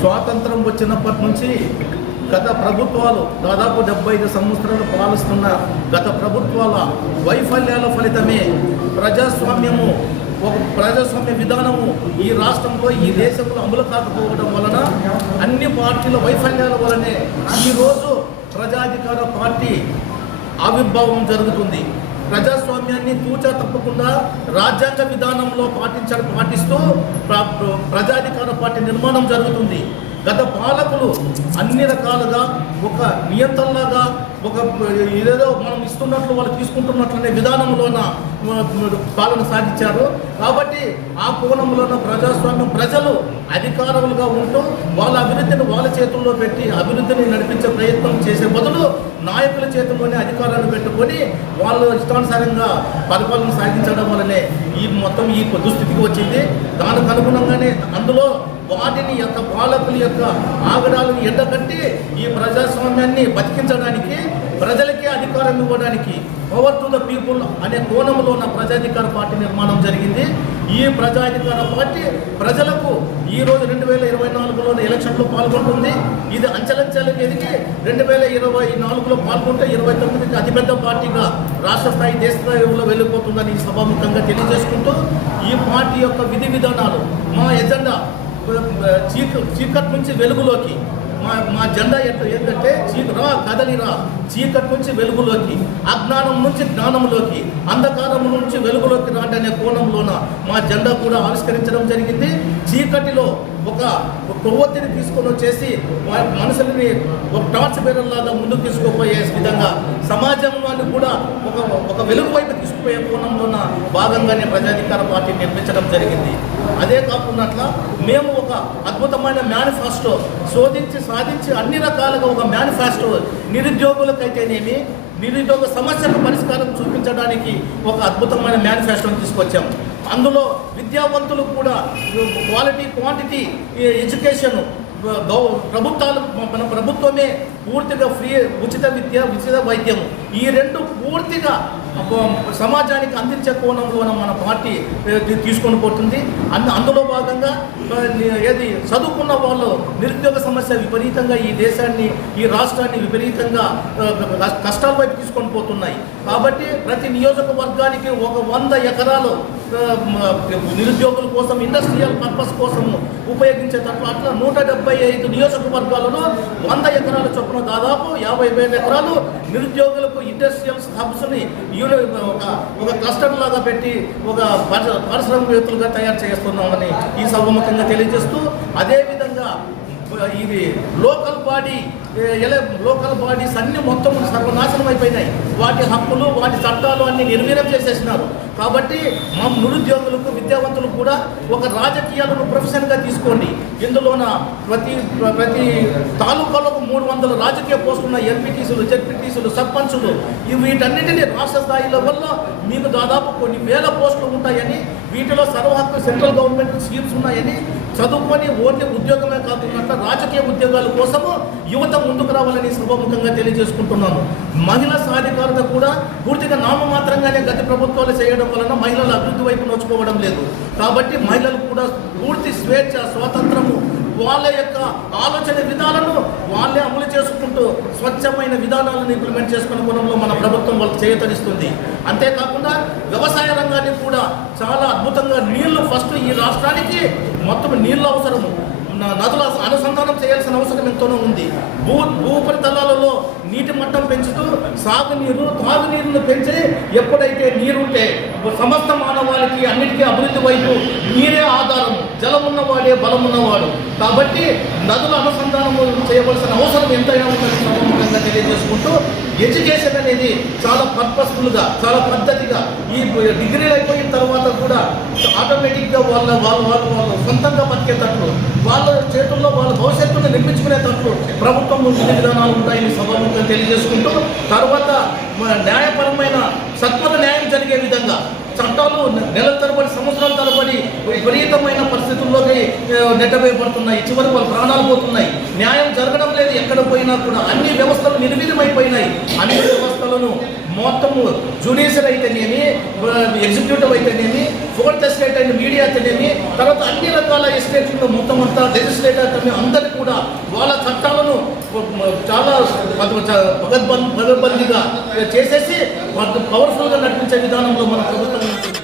స్వాతంత్రం వచ్చినప్పటి నుంచి గత ప్రభుత్వాలు దాదాపు డెబ్బై ఐదు సంవత్సరాలు పాలిస్తున్న గత ప్రభుత్వాల వైఫల్యాల ఫలితమే ప్రజాస్వామ్యము ఒక ప్రజాస్వామ్య విధానము ఈ రాష్ట్రంలో ఈ దేశంలో అమలు కాకపోవడం వలన అన్ని పార్టీల వైఫల్యాల వలనే ఈరోజు ప్రజాధికార పార్టీ ఆవిర్భావం జరుగుతుంది. ప్రజాస్వామ్యాన్ని తూచా తప్పకుండా రాజ్యాంగ విధానంలో పాటించడం పాటిస్తూ ప్రజాధికార పార్టీ నిర్మాణం జరుగుతుంది. గత పాలకులు అన్ని రకాలుగా ఒక నియంత్రణలాగా ఒక ఏదేదో మనం ఇస్తున్నట్లు వాళ్ళు తీసుకుంటున్నట్లనే విధానంలోన పాలన సాగించారు కాబట్టి ఆ కోణంలోన ప్రజాస్వామ్యం ప్రజలు అధికారులుగా ఉంటూ వాళ్ళ అభివృద్ధిని వాళ్ళ చేతుల్లో పెట్టి అభివృద్ధిని నడిపించే ప్రయత్నం చేసే బదులు నాయకుల చేతుల్లోనే అధికారాన్ని పెట్టుకొని వాళ్ళు ఇష్టానుసారంగా పరిపాలన సాగించడం వల్లనే ఈ మొత్తం ఈ దుస్థితికి వచ్చింది. దానికి అనుగుణంగానే అందులో వాటిని యొక్క పాలకుల యొక్క ఆగడాలను ఎండగట్టి ఈ ప్రజాస్వామ్యాన్ని బతికించడానికి ప్రజలకే అధికారం ఇవ్వడానికి పవర్ టు ద పీపుల్ అనే కోణంలో ఉన్న ప్రజాధికార పార్టీ నిర్మాణం జరిగింది. ఈ ప్రజాధికార పార్టీ ప్రజలకు ఈ రోజు రెండు వేల ఇరవై నాలుగులో ఎలక్షన్లో పాల్గొంటుంది. ఇది అంచెలంచెలకు ఎదిగి రెండు వేల ఇరవై నాలుగులో పాల్గొంటే ఇరవై తొమ్మిదికి అతిపెద్ద పార్టీగా రాష్ట్ర స్థాయి దేశ స్థాయిలో వెళ్ళిపోతుందని సభాముఖంగా తెలియజేసుకుంటూ ఈ పార్టీ యొక్క విధి విధానాలు మా ఎజెండా చీక చీకటి నుంచి వెలుగులోకి మా మా జెండా ఎట్లా ఏంటంటే చీకరా కదలిరా చీకటి నుంచి వెలుగులోకి అజ్ఞానం నుంచి జ్ఞానంలోకి అంధకారం నుంచి వెలుగులోకి రాండి అనే కోణంలోన మా జెండా కూడా ఆవిష్కరించడం జరిగింది. చీకటిలో ఒక ఒక కొవ్వొత్తిని తీసుకొని వచ్చేసి వా- మనుషులని ఒక టార్చ్ బేరల్లాగా ముందుకు తీసుకుపోయే విధంగా సమాజంలోని కూడా ఒక ఒక వెలుగు వైపు తీసుకుపోయే కోణంలోన భాగంగానే ప్రజాధికార పార్టీ నిర్మించడం జరిగింది. అదే కాకుండా మేము ఒక అద్భుతమైన మేనిఫెస్టో శోధించి సాధించి అన్ని రకాలుగా ఒక మేనిఫెస్టో నిరుద్యోగులకైతేనేమి నిరుద్యోగ సమస్యలకు పరిష్కారం చూపించడానికి ఒక అద్భుతమైన మేనిఫెస్టోని తీసుకొచ్చాం. అందులో విద్యావంతులు కూడా క్వాలిటీ క్వాంటిటీ ఎడ్యుకేషన్ గౌ ప్రభుత్వాలు మన ప్రభుత్వమే పూర్తిగా ఫ్రీ ఉచిత విద్య ఉచిత వైద్యం. ఈ రెండు పూర్తిగా సమాజానికి అందించే కోణంలో మన పార్టీ తీసుకొని పోతుంది. అందు అందులో భాగంగా ఏది చదువుకున్న వాళ్ళు నిరుద్యోగ సమస్య విపరీతంగా ఈ దేశాన్ని ఈ రాష్ట్రాన్ని విపరీతంగా కష్టాల వైపు తీసుకొని పోతున్నాయి. కాబట్టి ప్రతి నియోజకవర్గానికి ఒక వంద ఎకరాలు నిరుద్యోగుల కోసం ఇండస్ట్రియల్ పర్పస్ కోసం ఉపయోగించేటట్లు అట్లా నూట డెబ్బై ఐదు నియోజకవర్గాలలో వంద ఎకరాల చొప్పున దాదాపు యాభై వేల ఎకరాలు నిరుద్యోగులకు ఇండస్ట్రియల్ హబ్స్ని యూని ఒక ఒక క్లస్టర్ లాగా పెట్టి ఒక పరిశ్ర- పారిశ్రామికవేత్తలుగా తయారు చేస్తున్నామని ఈ సభముఖంగా తెలియజేస్తూ అదేవిధంగా ఇది లోకల్ బాడీ లోకల్ బాడీస్ అన్ని మొత్తం సర్వనాశనం అయిపోయినాయి. వాటి హక్కులు వాటి చట్టాలు అన్ని నిర్వీర్యం చేసేసినారు. కాబట్టి మా నిరుద్యోగులకు విద్యావంతులకు కూడా ఒక రాజకీయాలను ప్రొఫెషన్గా తీసుకోండి. ఇందులోన ప్రతి ప్రతి తాలూకాలో మూడు వందల రాజకీయ పోస్టులు ఉన్న ఎంపీటీసీలు జెడ్పీటీసీలు సర్పంచులు ఇవి వీటన్నిటిని రాష్ట్ర స్థాయిలో వల్ల మీకు దాదాపు కొన్ని వేల పోస్టులు ఉంటాయని వీటిలో సర్వహక్కు సెంట్రల్ గవర్నమెంట్ స్కీమ్స్ ఉన్నాయని చదువుకొని ఓన్లీ ఉద్యోగమే కాకుండా రాజకీయ ఉద్యోగాల కోసము యువత ముందుకు రావాలని సభాముఖంగా తెలియజేసుకుంటున్నాను మహిళా సాధికారత కూడా పూర్తిగా నామమాత్రంగానే గత ప్రభుత్వాలు చేయడం వలన మహిళల అభివృద్ధి వైపు నోచుకోవడం లేదు. కాబట్టి మహిళలు కూడా పూర్తి స్వేచ్ఛ స్వాతంత్రము వాళ్ళ యొక్క ఆలోచన విధానాలను వాళ్ళే అమలు చేసుకుంటూ స్వచ్ఛమైన విధానాలను ఇంప్లిమెంట్ చేసుకునే కోణంలో మన ప్రభుత్వం వాళ్ళకి చేయతనిస్తుంది అంతేకాకుండా వ్యవసాయ రంగాన్ని కూడా చాలా అద్భుతంగా నీళ్ళు ఫస్ట్ ఈ రాష్ట్రానికి మొత్తం నీళ్ళు అవసరము నదుల అనుసంధానం చేయాల్సిన అవసరం ఎంతోనో ఉంది. భూ భూపరితలాలలో నీటి మట్టం పెంచుతూ సాగునీరు తాగునీరును పెంచి ఎప్పుడైతే నీరుంటే సమస్త మానవాళికి అన్నిటికీ అభివృద్ధి వైపు నీరే ఆధారం. జలం ఉన్నవాడే బలం ఉన్నవాడు. కాబట్టి నదుల అనుసంధానం చేయవలసిన అవసరం ఎంతైనా ఉంటుంది సందర్భంగా తెలియజేసుకుంటూ ఎడ్యుకేషన్ అనేది చాలా పర్పస్ఫుల్గా చాలా పద్ధతిగా ఈ డిగ్రీలు అయిపోయిన తర్వాత కూడా ఆటోమేటిక్గా వాళ్ళ వాళ్ళ వాళ్ళు వాళ్ళు సొంతంగా బతికేటట్లు వాళ్ళ చేతుల్లో వాళ్ళ భవిష్యత్తును నిర్మించుకునేటట్లు ప్రభుత్వం ముందు విధానాలు ఉంటాయని సభాముఖంగా తెలియజేసుకుంటూ తర్వాత న్యాయపరమైన సత్వర న్యాయం జరిగే విధంగా చట్టాలు నెల తరబడి సంవత్సరాల తరబడి విపరీతమైన పరిస్థితుల్లోకి పడుతున్నాయి చివరి చివరికి వాళ్ళ ప్రాణాలు పోతున్నాయి. న్యాయం జరగడం లేదు ఎక్కడ పోయినా కూడా. అన్ని వ్యవస్థలు నిర్వీర్యమైపోయినాయి. అన్ని వ్యవస్థలను మొత్తము జుడిషియల్ అయితేనేమి ఎగ్జిక్యూటివ్ అయితేనేమి ఫోర్త్ ఎస్టేట్ అయిన మీడియా అయితేనేమి తర్వాత అన్ని రకాల ఎస్టేట్లో మొత్తం అంతా లెజిస్లేటర్ అందరూ కూడా వాళ్ళ చట్టాలను చాలా భగద్బంద్ భగద్బందీగా చేసేసి పవర్ఫుల్గా నడిపించే విధానంలో మన ప్రభుత్వం